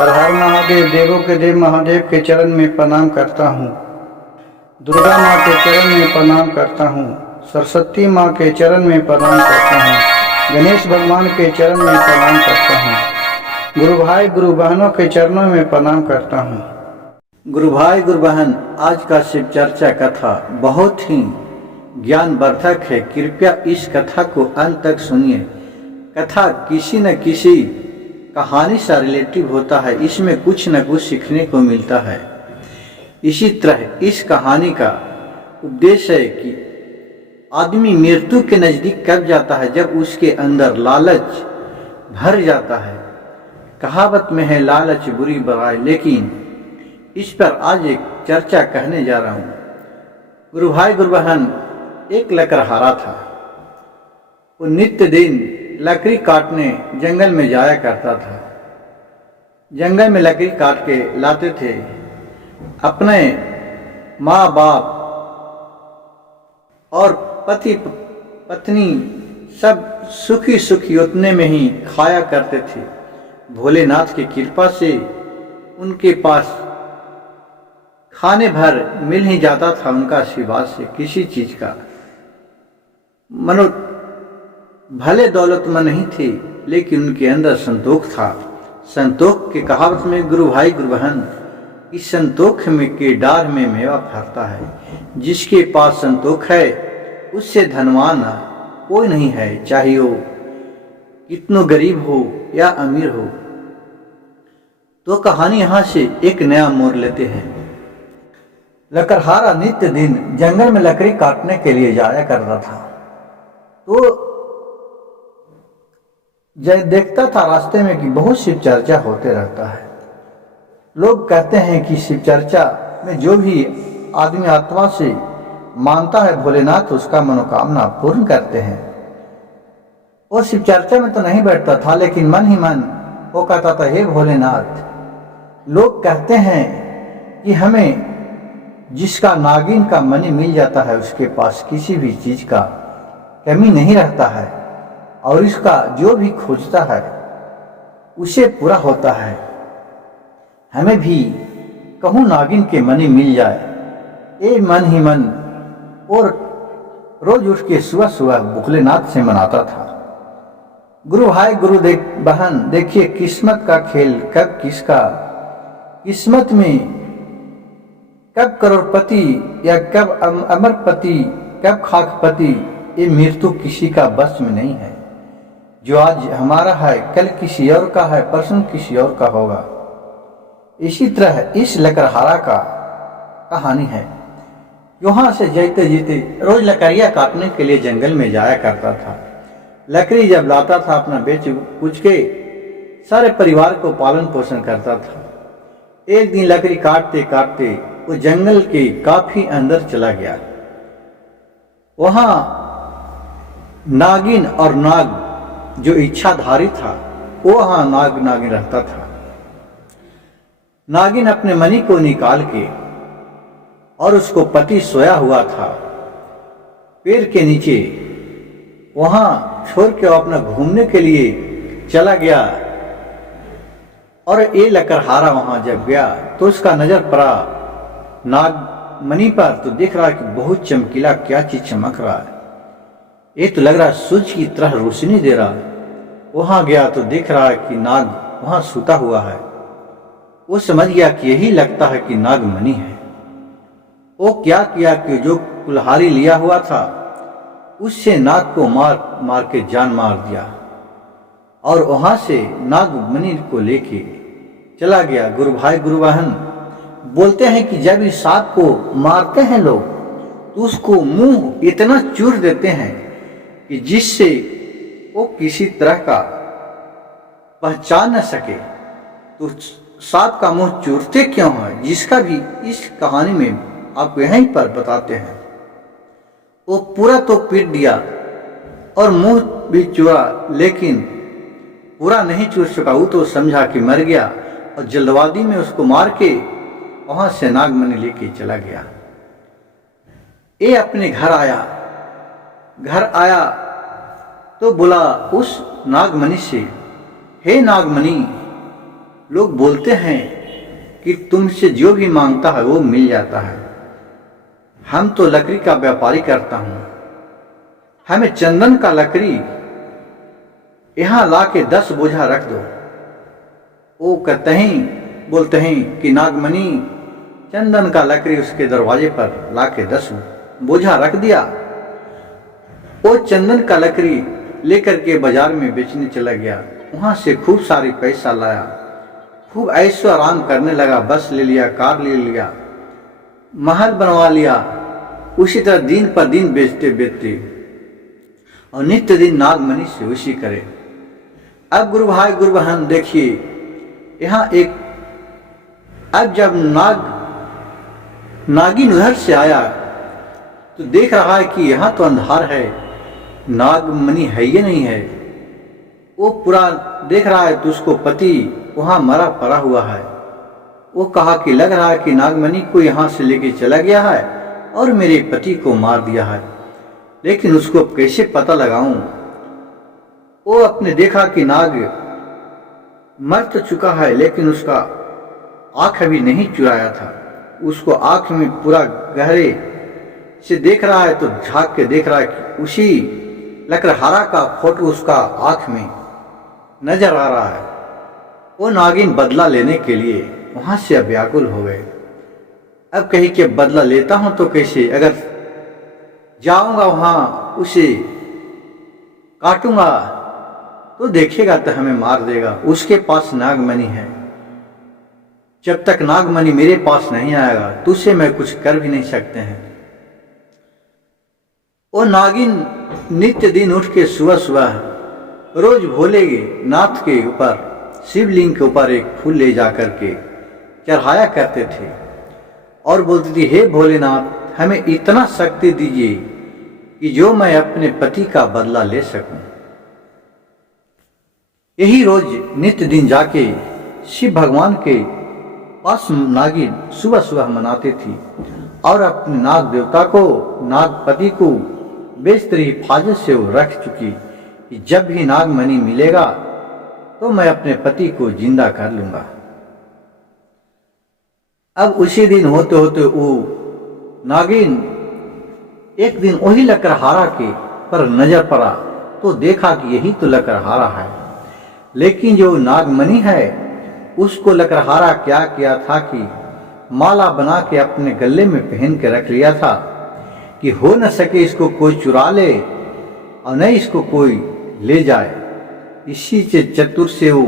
हर हर महादेव, देवों के देव महादेव के चरण में प्रणाम करता हूँ। दुर्गा माँ के चरण में प्रणाम करता हूँ। सरस्वती माँ के चरण में प्रणाम करता हूँ। गणेश भगवान के चरण में प्रणाम करता हूँ। गुरु भाई गुरु बहनों के चरणों में प्रणाम करता हूँ। गुरु भाई गुरु बहन, आज का शिव चर्चा कथा बहुत ही ज्ञानवर्धक है। कृपया इस कथा को अंत तक सुनिए। कथा किसी न किसी कहानी से रिलेटिव होता है, इसमें कुछ न कुछ सीखने को मिलता है। इसी तरह इस कहानी का उद्देश्य है कि आदमी मृत्यु के नज़दीक कब जाता है, जब उसके अंदर लालच भर जाता है। कहावत में है लालच बुरी बलाई, लेकिन इस पर आज एक चर्चा कहने जा रहा हूँ। गुरु भाई गुरु बहन, एक लकड़हारा था। वो नित्य दिन लकड़ी काटने जंगल में जाया करता था। जंगल में लकड़ी काट के लाते थे। अपने माँ बाप और पति पत्नी सब सुखी सुखी उतने में ही खाया करते थे। भोलेनाथ की कृपा से उनके पास खाने भर मिल ही जाता था। उनका आशीर्वाद से किसी चीज का मनो भले दौलतमंद नहीं थे, लेकिन उनके अंदर संतोष था। संतोष के कहावत में गुरु भाई गुरु बहन, इस संतोष में के डार में मेवा फरता है। जिसके पास संतोष है उससे धनवान कोई नहीं है, चाहे वो कितनो गरीब हो या अमीर हो। तो कहानी यहाँ से एक नया मोड़ लेते हैं। लकड़हारा नित्य दिन जंगल में लकड़ी काटने के लिए जाया करता था। तो जब देखता था रास्ते में कि बहुत शिव चर्चा होते रहता है। लोग कहते हैं कि शिव चर्चा में जो भी आदमी आत्मा से मानता है भोलेनाथ, उसका मनोकामना पूर्ण करते हैं। वो शिव चर्चा में तो नहीं बैठता था, लेकिन मन ही मन वो कहता था, हे भोलेनाथ। लोग कहते हैं कि हमें जिसका नागिन का मणि मिल जाता है, उसके पास किसी भी चीज का कमी नहीं रहता है, और इसका जो भी खोजता है उसे पूरा होता है। हमें भी कहूँ नागिन के मणि मिल जाए, ये मन ही मन और रोज उठ के सुबह सुबह भोलेनाथ से मनाता था। गुरु भाई गुरु बहन, देखिए किस्मत का खेल कब किसका, किस्मत में कब करोड़पति या कब अमरपति, कब खाकपति, ये मृत्यु किसी का बस में नहीं है। जो आज हमारा है कल किसी और का है, परसों किसी और का होगा। इसी तरह इस लकड़हारा का कहानी है। यहाँ से जीते जीते रोज लकड़ियाँ काटने के लिए जंगल में जाया करता था। लकड़ी जब लाता था अपना बेच कुछ के सारे परिवार को पालन पोषण करता था। एक दिन लकड़ी काटते काटते वो जंगल के काफी अंदर चला गया। वहां नागिन और नाग जो इच्छाधारी था, वो वहां नागिन रहता था। नागिन अपने मणि को निकाल के, और उसको पति सोया हुआ था पेड़ के नीचे, वहां छोड़ के अपना घूमने के लिए चला गया। और ये लकड़हारा वहां जब गया तो उसका नजर पड़ा नाग मणि पर, तो देख रहा है कि बहुत चमकीला क्या चीज चमक रहा है। ये तो लग रहा है सूरज की तरह रोशनी दे रहा है। वहां गया तो देख रहा है कि नाग वहां सूता हुआ है। वो समझ गया कि यही लगता है कि नाग मणि है। वो क्या किया कि जो कुल्हाड़ी लिया हुआ था उससे नाग को मार मार के जान मार दिया, और वहां से नाग मणि को लेके चला गया। गुरु भाई गुरु बहन, बोलते हैं कि जब इस सांप को मारते हैं लोग तो उसको मुंह इतना चूर देते हैं कि जिससे वो किसी तरह का पहचान न सके। तो सांप का मुंह चूरते क्यों है, जिसका भी इस कहानी में आपको यहीं पर बताते हैं। वो पूरा तो पीट दिया और मुंह भी चूरा, लेकिन पूरा नहीं चूर सका। वो तो समझा कि मर गया, और जल्दबाजी में उसको मार के वहां से नागमणि लेके चला गया। ये अपने घर आया तो बोला उस नागमणि से, हे नागमणि, लोग बोलते हैं कि तुमसे जो भी मांगता है वो मिल जाता है। हम तो लकड़ी का व्यापारी करता हूँ, हमें चंदन का लकड़ी यहाँ ला के 10 बोझा रख दो। वो कहते हैं, बोलते हैं कि नागमणि चंदन का लकड़ी उसके दरवाजे पर ला के 10 बोझा रख दिया। वो चंदन का लकड़ी लेकर के बाजार में बेचने चला गया, वहाँ से खूब सारी पैसा लाया, खूब ऐशो आराम करने लगा, बस ले लिया, कार ले लिया, महल बनवा लिया। उसी तरह दिन पर दिन बेचते बेचते और नित्य दिन नागमणि से उसी करे। अब गुरु भाई गुरु बहन देखिए, यहाँ एक अब जब नागिन उधर से आया तो देख रहा है कि यहाँ तो अंधार है, नागमणि है ये नहीं है। वो पूरा देख रहा है तो उसको पति वहाँ मरा पड़ा हुआ है। वो कहा कि लग रहा है कि नागमणि को यहाँ से लेके चला गया है और मेरे पति को मार दिया है, लेकिन उसको कैसे पता लगाऊं। वो अपने देखा कि नाग मर तो चुका है, लेकिन उसका आंख अभी नहीं चुराया था। उसको आंख में पूरा गहरे से देख रहा है तो झांक के देख रहा है कि उसी लकड़हारा का फोटो उसका आंख में नजर आ रहा है। वो नागिन बदला लेने के लिए वहां से व्याकुल हो गए। अब कहीं के बदला लेता हूं तो कैसे, अगर जाऊंगा वहां उसे काटूंगा तो देखेगा तो हमें मार देगा। उसके पास नागमणि है, जब तक नागमणि मेरे पास नहीं आएगा तो उसे मैं कुछ कर भी नहीं सकते हैं। वो नागिन नित्य दिन उठ के सुबह सुबह रोज भोले नाथ के ऊपर, शिवलिंग के ऊपर एक फूल ले जा करके चढ़ाया करते थे और बोलती थी, हे भोलेनाथ हमें इतना शक्ति दीजिए कि जो मैं अपने पति का बदला ले सकूं। यही रोज नित्य दिन जाके शिव भगवान के पास नागिन सुबह सुबह मनाती थी और अपने नाग देवता को, नागपति को बेशतरी हिफाजत से वो रख चुकी कि जब भी नागमणि मिलेगा तो मैं अपने पति को जिंदा कर लूंगा। अब उसी दिन होते होते वो नागिन एक दिन वही लकड़हारा के पर नजर पड़ा तो देखा कि यही तो लकड़हारा है, लेकिन जो नागमणि है उसको लकड़हारा क्या किया था कि माला बना के अपने गले में पहन के रख लिया था कि हो न सके इसको कोई चुरा ले और नहीं इसको कोई ले जाए। इसी से चतुर से वो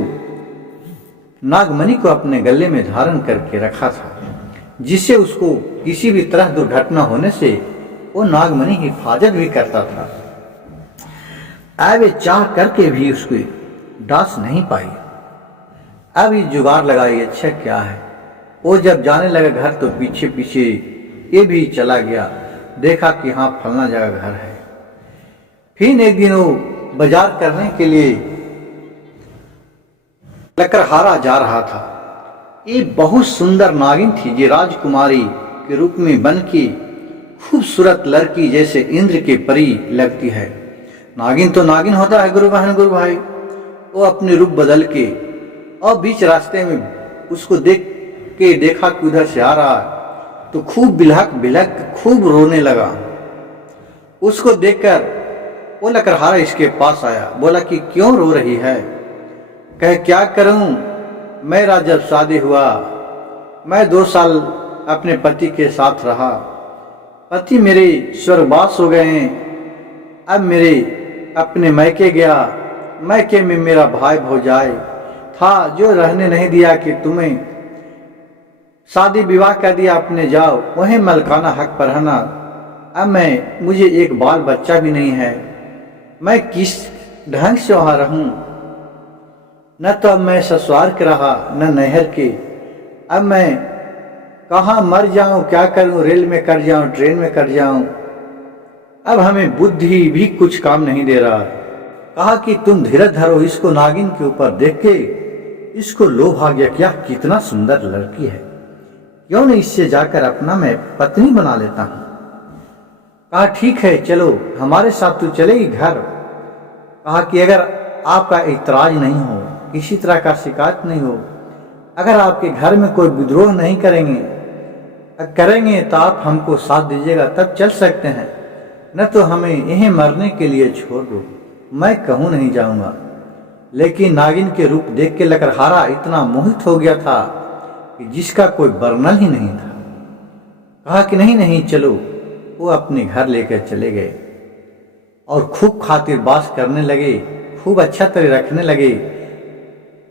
नागमणि को अपने गले में धारण करके रखा था, जिससे उसको किसी भी तरह दुर्घटना होने से वो नागमणि हिफाजत भी करता था। अब चाह करके भी उसको डांस नहीं पाई। अब ये जुगाड़ लगाई, अच्छा क्या है। वो जब जाने लगा घर तो पीछे पीछे ये भी चला गया, देखा कि हाँ फलना जगह घर है। फिर एक दिन वो बाजार करने के लिए लकड़हारा जा रहा था। ये बहुत सुंदर नागिन थी, जो राजकुमारी के रूप में बन के खूबसूरत लड़की जैसे इंद्र के परी लगती है। नागिन तो नागिन होता है गुरु बहन गुरु भाई। वो अपने रूप बदल के और बीच रास्ते में उसको देख के देखा कि उधर से आ रहा है तो खूब बिलहक बिलहक खूब रोने लगा। उसको देखकर वो लकड़हारा इसके पास आया, बोला कि क्यों रो रही है। कहे क्या करूं, मेरा जब शादी हुआ मैं 2 साल अपने पति के साथ रहा, पति मेरे स्वर्गवास हो गए हैं। अब मेरे अपने मैके गया, मैके में मेरा भाई भौजाई था जो रहने नहीं दिया कि तुम्हें शादी विवाह कर दिया, अपने जाओ वहीं मलकाना हक पर रहना। अब मुझे एक बाल बच्चा भी नहीं है, मैं किस ढंग से वहां रहूं। न तो अब मैं ससुराल के रहा न नहर के, अब मैं कहाँ मर जाऊं, क्या करूं, रेल में कर जाऊं, ट्रेन में कर जाऊं। अब हमें बुद्धि भी कुछ काम नहीं दे रहा। कहा कि तुम धीरज धरो, इसको नागिन के ऊपर देख के इसको लोभ आ गया, क्या कितना सुंदर लड़की है, क्यों नहीं इससे जाकर अपना मैं पत्नी बना लेता हूं। कहा ठीक है चलो हमारे साथ तो चलेगी घर। कहा कि अगर आपका इतराज नहीं हो, किसी तरह का शिकायत नहीं हो, अगर आपके घर में कोई विद्रोह नहीं करेंगे तो आप हमको साथ दीजिएगा, तब चल सकते हैं, न तो हमें यहीं मरने के लिए छोड़ दो, मैं कहूँ नहीं जाऊंगा। लेकिन नागिन के रूप देख के लकड़हारा इतना मोहित हो गया था कि जिसका कोई वर्णन ही नहीं था। कहा कि नहीं नहीं चलो। वो अपने घर लेकर चले गए और खूब खातिरबाज करने लगे, खूब अच्छा तरह रखने लगे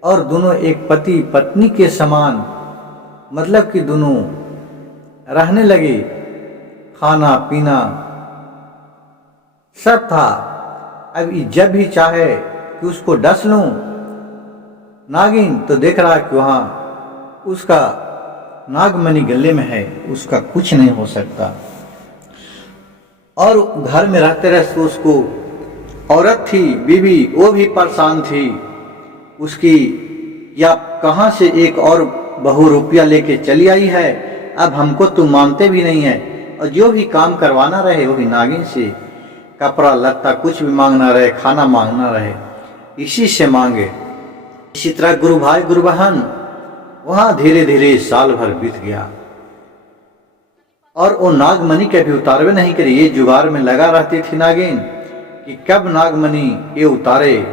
और दोनों एक पति पत्नी के समान, मतलब कि दोनों रहने लगे। खाना पीना सब था। अब जब भी चाहे कि उसको डस लूं नागिन, तो देख रहा है कि वहां उसका नागमणि गले में है, उसका कुछ नहीं हो सकता। और घर में रहते रहते उसको औरत थी, बीवी, वो भी परेशान थी उसकी, या कहां से एक और बहू रुपया लेके चली आई है, अब हमको तुम मानते भी नहीं है। और जो भी काम करवाना रहे वो भी नागिन से, कपड़ा लत्ता कुछ भी मांगना रहे, खाना मांगना रहे, इसी से मांगे। इसी तरह गुरु भाई गुरु बहन वहां धीरे धीरे साल भर बीत गया और वो नागमणि के भी उतारवे नहीं करी। ये जुगाड़ में लगा रहती थी नागिन कि कब नागमणि ये उतारे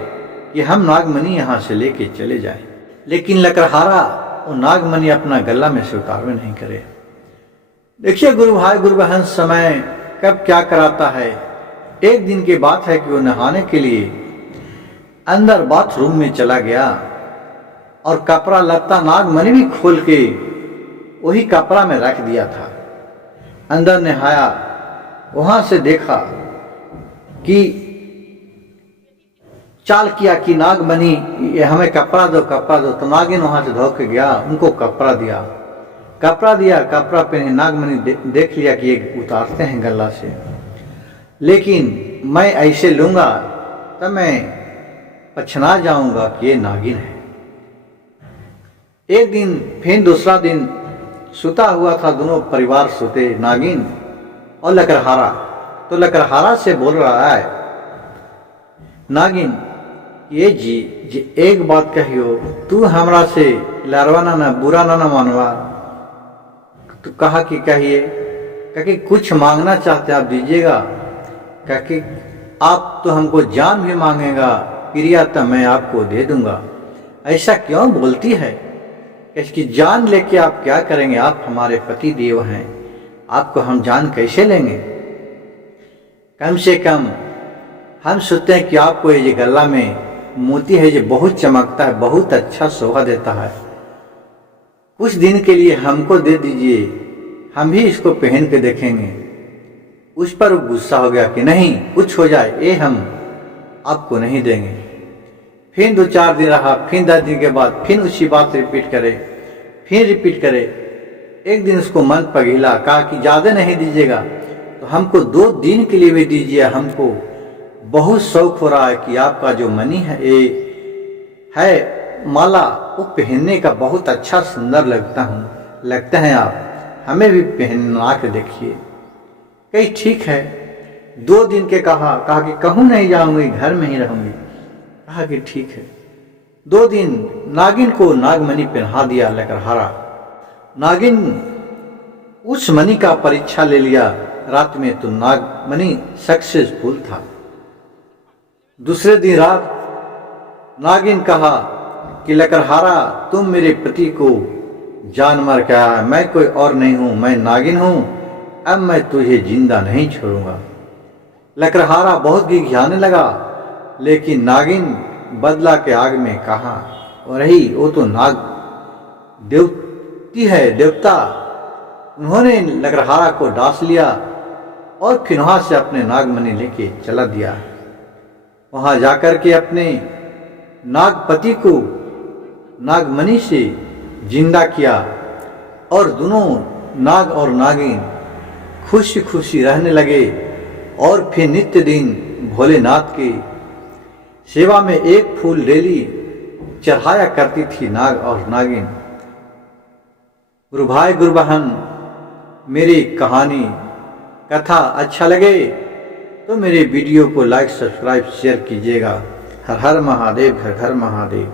कि हम नागमणि यहाँ से लेके चले जाए। लेकिन लकड़हारा वो नागमणि अपना गला में से उतारवे नहीं करे। देखिए गुरु भाई गुरु बहन, समय कब क्या कराता है। एक दिन की बात है कि वो नहाने के लिए अंदर बाथरूम में चला गया और कपड़ा लत्ता नागमणि भी खोल के वही कपड़ा में रख दिया था। अंदर नहाया, वहां से देखा कि चाल किया कि नागमणि हमें कपड़ा दो कपड़ा दो। तो नागिन वहां से धो के गया, उनको कपड़ा दिया। कपड़ा पहने नागमणि देख लिया कि ये उतारते हैं गला से, लेकिन मैं ऐसे लूंगा तब मैं पछना जाऊंगा कि ये नागिन है। एक दिन फिर दूसरा दिन सुता हुआ था, दोनों परिवार सोते, नागिन और लकड़हारा। तो लकड़हारा से बोल रहा है नागिन, ये जी एक बात कहियो, तू हमरा से लड़वाना ना, बुरा ना मानवा। तो कहा कि कहिए। कहा कि कुछ मांगना चाहते आप दीजिएगा। कहा कि आप तो हमको जान भी मांगेगा, क्रिया तो मैं आपको दे दूंगा। ऐसा क्यों बोलती है? इसकी जान लेके आप क्या करेंगे? आप हमारे पति देव हैं, आपको हम जान कैसे लेंगे? कम से कम हम सोचते हैं कि आपको ये गला में मोती है, ये बहुत चमकता है, बहुत अच्छा शोभा देता है, कुछ दिन के लिए हमको दे दीजिए, हम भी इसको पहन के देखेंगे। उस पर वो गुस्सा हो गया कि नहीं, कुछ हो जाए ये हम आपको नहीं देंगे। फिर 2-4 दिन रहा, फिर 10 दिन के बाद फिर उसी बात रिपीट करे। एक दिन उसको मन पगीला, कहा कि ज्यादा नहीं दीजिएगा तो हमको 2 दिन के लिए भी दीजिए, हमको बहुत शौक हो रहा है कि आपका जो मणि है ये है माला, वो पहनने का बहुत अच्छा सुंदर लगते हैं आप, हमें भी पहना के देखिए। कहीं ठीक है। 2 दिन के कहा कि कहूँ नहीं जाऊंगी, घर में ही रहूंगी। कहा कि ठीक है। 2 दिन नागिन को नागमणि पहना दिया लकड़हारा। नागिन उस मणि का परीक्षा ले लिया रात में, तो नागमणि सक्सेसफुल था। दूसरे दिन रात नागिन कहा कि लकड़हारा, तुम मेरे पति को जान मार के आया, मैं कोई और नहीं हूं, मैं नागिन हूं, अब मैं तुझे जिंदा नहीं छोड़ूंगा। लकड़हारा बहुत घिघियाने लगा, लेकिन नागिन बदला के आग में कहा, और रही वो तो नाग देवती है, देवता। उन्होंने लकड़हारा को डांस लिया और फिर वहां से अपने नागमणि लेके चला दिया। वहां जाकर के अपने नागपति को नागमणि से जिंदा किया और दोनों नाग और नागिन खुशी खुशी रहने लगे। और फिर नित्य दिन भोलेनाथ की सेवा में 1 फूल डेली चढ़ाया करती थी नाग और नागिन। गुरु भाई गुरु बहन, मेरी कहानी कथा अच्छा लगे तो मेरे वीडियो को लाइक सब्सक्राइब शेयर कीजिएगा। हर हर महादेव, घर घर महादेव।